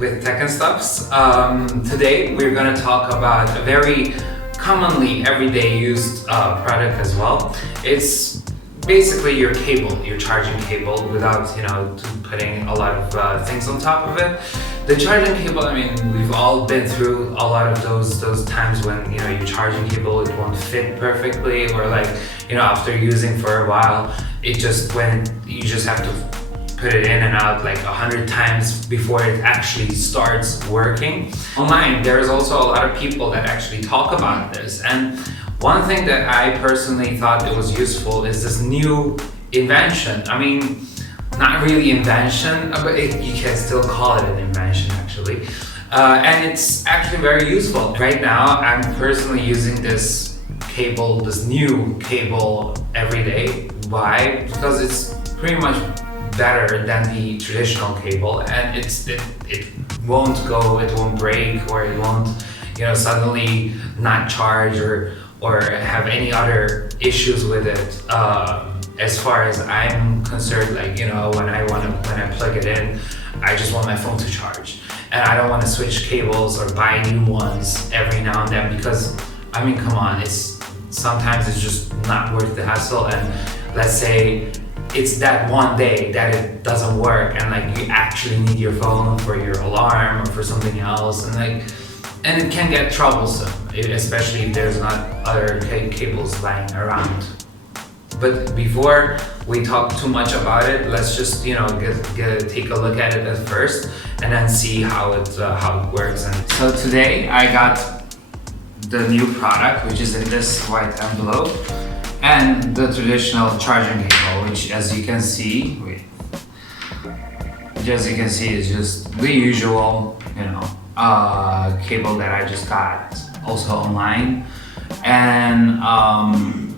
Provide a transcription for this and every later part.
with TechN'Stuffz. Today we're going to talk about a very commonly everyday used product as well. It's basically your cable, your charging cable, without putting a lot of things on top of it. The charging cable, I mean, we've all been through a lot of those times when your charging cable, it won't fit perfectly, or after using for a while, you just have to put it in and out like 100 times before it actually starts working. Online, there's also a lot of people that actually talk about this, and one thing that I personally thought it was useful is this new invention. I mean, not really invention, but you can still call it an invention actually. And it's actually very useful. Right now, I'm personally using this cable, this new cable every day. Why? Because it's pretty much better than the traditional cable, and it won't go, it won't break, or it won't suddenly not charge or have any other issues with it. As far as I'm concerned, when I plug it in, I just want my phone to charge, and I don't want to switch cables or buy new ones every now and then, because I mean, come on, sometimes it's just not worth the hassle. And let's say it's that one day that it doesn't work, and you actually need your phone for your alarm or for something else, and it can get troublesome, especially if there's not other cables lying around. But before we talk too much about it, let's just take a look at it at first, and then see how it works. And so today I got the new product, which is in this white envelope, and the traditional charging cable, which as you can see is just the usual cable that I just got also online. And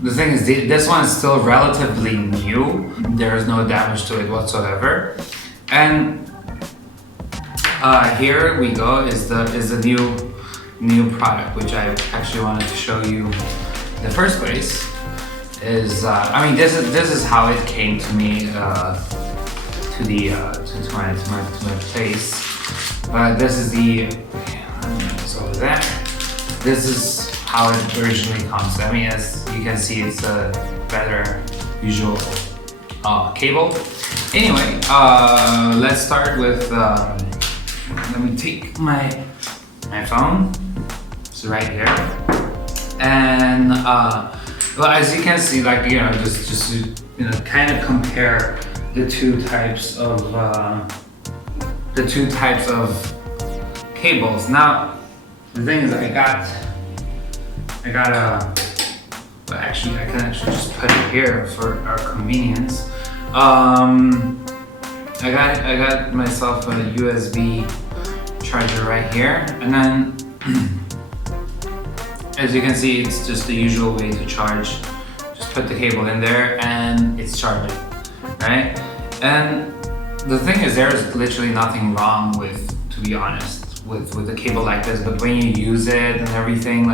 the thing is, this one is still relatively new. There is no damage to it whatsoever. And here we go is the new product, which I actually wanted to show you in the first place. I mean, this is how it came to me to my place. But this is this is how it originally comes. I mean, as you can see, it's a better usual cable. Anyway, let's start with. Let me take my phone. It's right here, and well, as you can see, just kind of compare the two types of cables. Now, the thing is, I got well, actually, I can actually just put it here for our convenience. I got myself a USB charger right here, and then as you can see, it's just the usual way to charge. Just put the cable in there and it's charging, right? And the thing is, there is literally nothing wrong with, to be honest, with a cable like this. But when you use it and everything,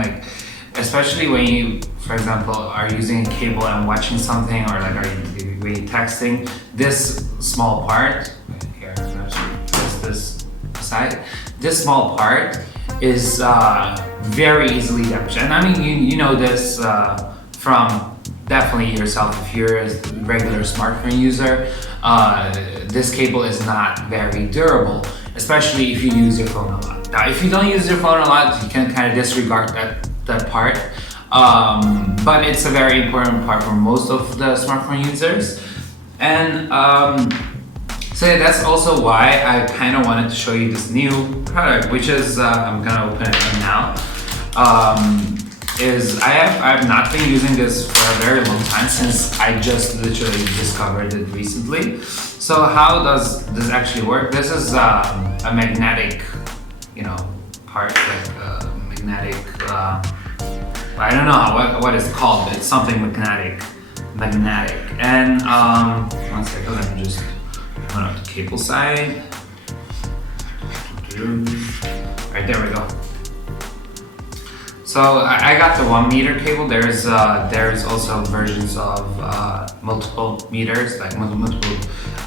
especially when you, for example, are using a cable and watching something, or when you're texting, this small part here, just this side, this small part is very easily damaged. And I mean, you know this from definitely yourself. If you're a regular smartphone user, this cable is not very durable, especially if you use your phone a lot. Now, if you don't use your phone a lot, you can kind of disregard that part. But it's a very important part for most of the smartphone users. And so yeah, that's also why I kind of wanted to show you this new product, which is, I'm gonna open it up now. I've not been using this for a very long time, since I just literally discovered it recently. So how does this actually work? This is a magnetic, part, magnetic, I don't know what it's called. It's something magnetic. And one second, let me just run out the cable side. Right, there we go. So I got the 1 meter cable. There's also versions of multiple meters, multiple.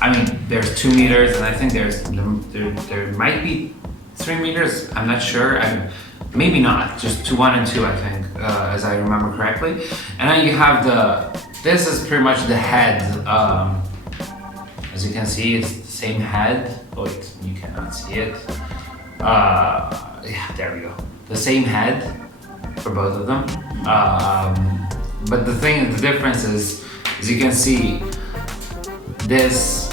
I mean, there's 2 meters, and I think there might be 3 meters, I'm not sure. Maybe not, just to 1 and 2, I think, as I remember correctly. And then you have this is pretty much the head. As you can see, it's the same head. Oh, wait, you cannot see it. Yeah, there we go. The same head for both of them. But the difference is, as you can see, this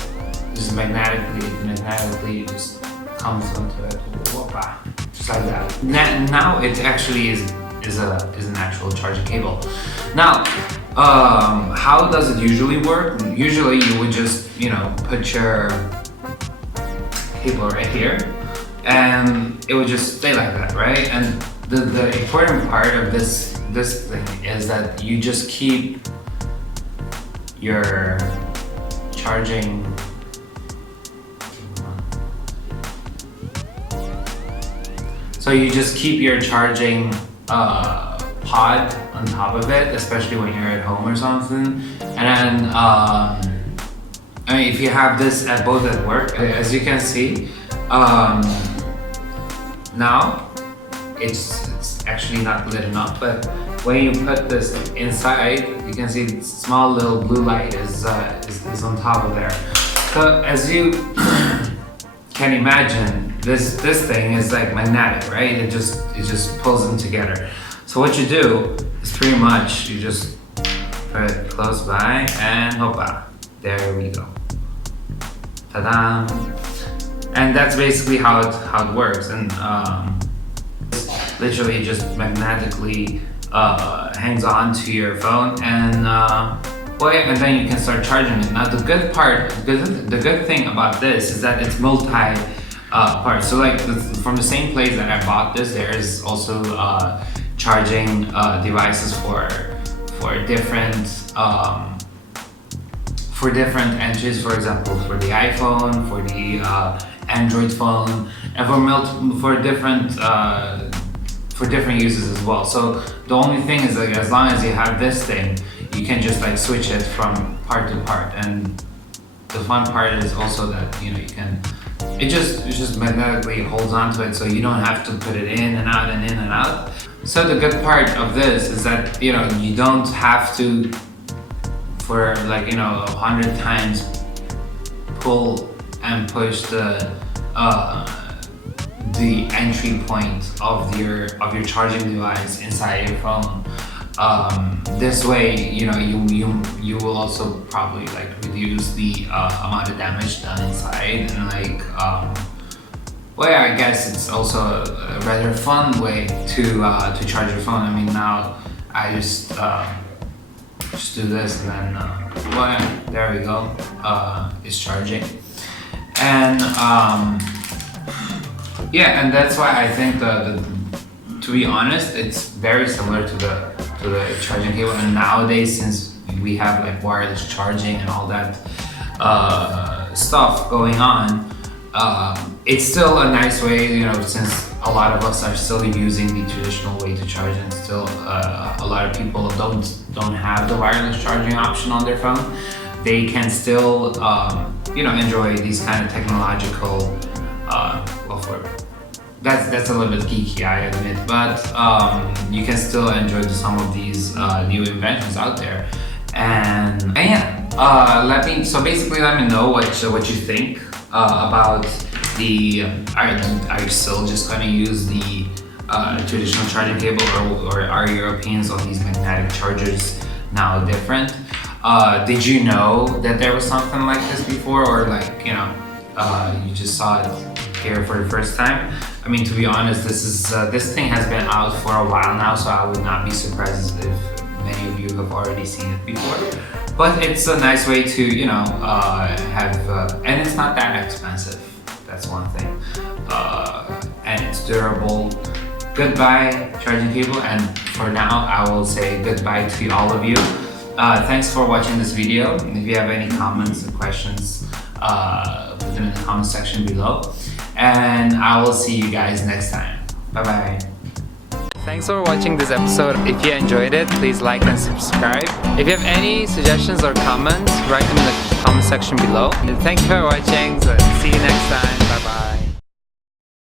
just magnetically just comes onto it. Whoop-ah. Just like that. Now it actually is an actual charging cable. Now, how does it usually work? Usually you would just, put your cable right here, and it would just stay like that, right? And the important part of this thing is that you just keep your charging. So you just keep your charging pod on top of it, especially when you're at home or something. And then, if you have this both at work, as you can see, now it's actually not lit enough, but when you put this inside, you can see the small little blue light is on top of there. So as you can imagine, this thing is like magnetic, right? It just pulls them together. So what you do is pretty much you just put it close by and hoppa, there we go. Ta-da! And that's basically how it works. And literally just magnetically hangs on to your phone, and and then you can start charging it. Now the good thing about this is that it's multi parts. So like from the same place that I bought this, there is also charging devices for different entries. For example, for the iPhone, for the Android phone, and for different uses as well. So the only thing is, like, as long as you have this thing, you can just like switch it from part to part. And the fun part is also that you can. It just magnetically holds onto it, so you don't have to put it in and out and in and out. So the good part of this is that you don't have to, for 100 times, pull and push the entry point of your charging device inside your phone. This way, you will also probably reduce the amount of damage done inside, and I guess it's also a rather fun way to charge your phone. I mean, now I just do this, and then there we go. It's charging, and and that's why I think to be honest, it's very similar to the charging cable. And nowadays, since we have wireless charging and all that stuff going on, it's still a nice way, since a lot of us are still using the traditional way to charge, and still a lot of people don't have the wireless charging option on their phone. They can still enjoy these kind of technological that's a little bit geeky, I admit, but you can still enjoy some of these new inventions out there. And yeah, let me know what you think about the. Are you still just gonna use the traditional charging cable, or are your opinions on these magnetic chargers now different? Did you know that there was something like this before, or you just saw it here for the first time? I mean, to be honest, this thing has been out for a while now, so I would not be surprised if many of you have already seen it before. But it's a nice way to have, and it's not that expensive. That's one thing, and it's durable. Goodbye, charging cable, and for now, I will say goodbye to all of you. Thanks for watching this video. If you have any comments or questions, put them in the comment section below. And I will see you guys next time. Bye bye. Thanks for watching this episode. If you enjoyed it, please like and subscribe. If you have any suggestions or comments, write them in the comment section below. And thank you for watching.